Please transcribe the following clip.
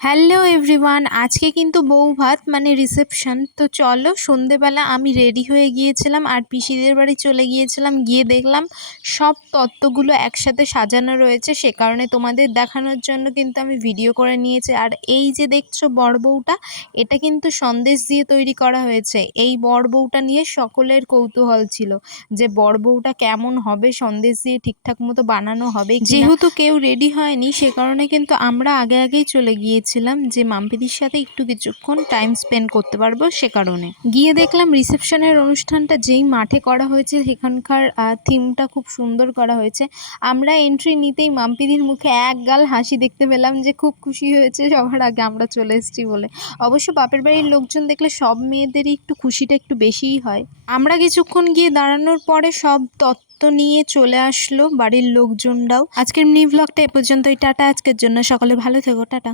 Hello everyone, আজকে কিন্তু বৌভাত মানে রিসেপশন। তো চলো, সন্ধেবেলা আমি রেডি হয়ে গিয়েছিলাম আর পিসিদের বাড়ি চলে গিয়েছিলাম। গিয়ে দেখলাম সব তত্ত্বগুলো একসাথে সাজানো রয়েছে, সে কারণে তোমাদের দেখানোর জন্য কিন্তু আমি ভিডিও করে নিয়েছি। আর এই যে দেখছো বড়বউটা, এটা কিন্তু সন্দেশ দিয়ে তৈরি করা হয়েছে। এই বড়বউটা নিয়ে সকলের কৌতূহল ছিল যে বড়বউটা কেমন হবে, সন্দেশ দিয়ে ঠিকঠাক মতো বানানো হবে কিনা। যেহেতু কেউ রেডি হয়নি, সে কারণে কিন্তু আমরা আগে আগেই চলে গিয়েছিলাম যে মাম্পিদির সাথে একটু কিছুক্ষণ টাইম স্পেন্ড করতে পারবো, সে কারণে গিয়ে দেখলাম রিসেপশনের অনুষ্ঠানটা যেই মাঠে করা হয়েছে সেখানকার থিমটা খুব সুন্দর করা হয়েছে। আমরা এন্ট্রি নিতেই মাম্পিদির মুখে এক গাল হাসি দেখতে পেলাম যে খুব খুশি হয়েছে সবার আগে আমরা চলে এসেছি বলে। অবশ্য বাপের বাড়ির লোকজন দেখলে সব মেয়েদেরই একটু খুশিটা একটু বেশিই হয়। আমরা কিছুক্ষণ গিয়ে দাঁড়ানোর পরে সব তত্ত্ব নিয়ে চলে আসলো বাড়ির লোকজনরাও। আজকের মিনি ভ্লগটা এ পর্যন্তই। টাটা আজকের জন্য, সকলে ভালো থেকো, টাটা।